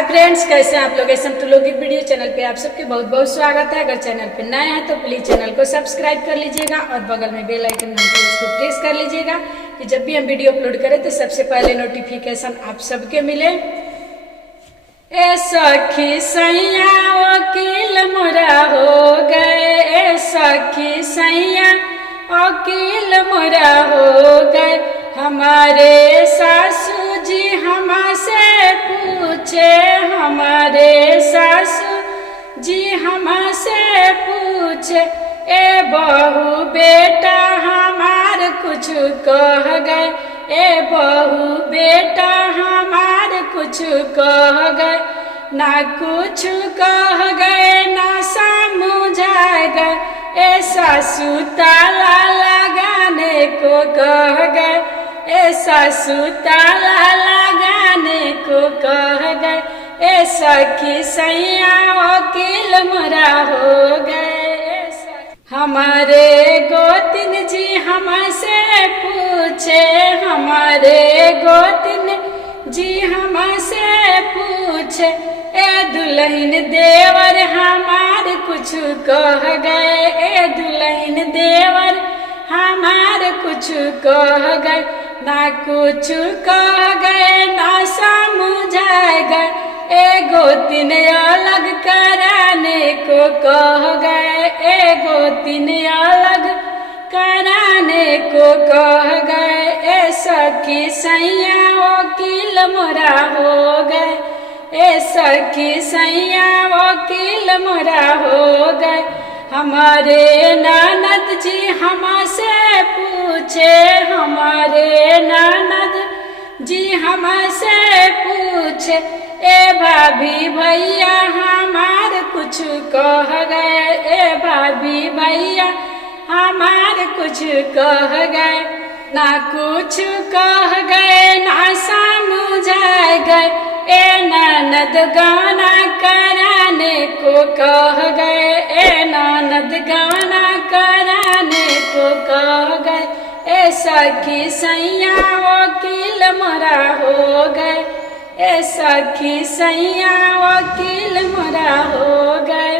Hi friends, कैसे हैं आप लोग। ऐसे तो लोग वीडियो चैनल पे आप सबके बहुत बहुत स्वागत है। अगर चैनल पे नए हैं तो प्लीज चैनल को सब्सक्राइब कर लीजिएगा और बगल में बेल आइकन है उसको प्रेस कर लीजिएगा कि जब भी हम वीडियो अपलोड करें तो सबसे पहले नोटिफिकेशन आप सबके मिले। ए सखी सैया वकील मोरा हो गए, ए सखी सैया वकील मोरा हो गए। हमारे सासू जी हमसे पूछे, हमारे सासू जी हमसे पूछे, ए बहू बेटा हमार कुछ कह गए, ए बहू बेटा हमार कुछ कह गए। ना कुछ कह गए ना समझा गए, ए सासू ताला लगाने को कह गए, ए सासू ताला लगाने को कह गए। ए सखी सैया वकील मोरा हो गए। हमारे गोतिन जी हमसे पूछे, हमारे गोतिन जी हमसे पूछे, ए दुल्हन देवर हमार कुछ कह गए, ए दुल्हन देवर हमार कुछ कह गए। ना कुछ कह गए ना समझा गए, ए गोतिन अलग कराने को कह गए, ए गोतिन अलग कराने को कह गए। ए सखी सैया वकील मोरा हो गए, ए सखी सैया वकील मोरा हो गए। हमारे ननद जी हमसे पूछे, हमारे ननद जी हमसे पूछे, ए भाभी भैया हमार कुछ कह गए, ए भाभी भैया हमार कुछ कह गए। ना कुछ कह गए ना समझा गए, ए ननद गाना कराने को कह गए, ए ननद गाना कराने को कह गए। ए सखी सैया वकील मोरा हो गए, ए सखी सैया वकील मोरा हो गए।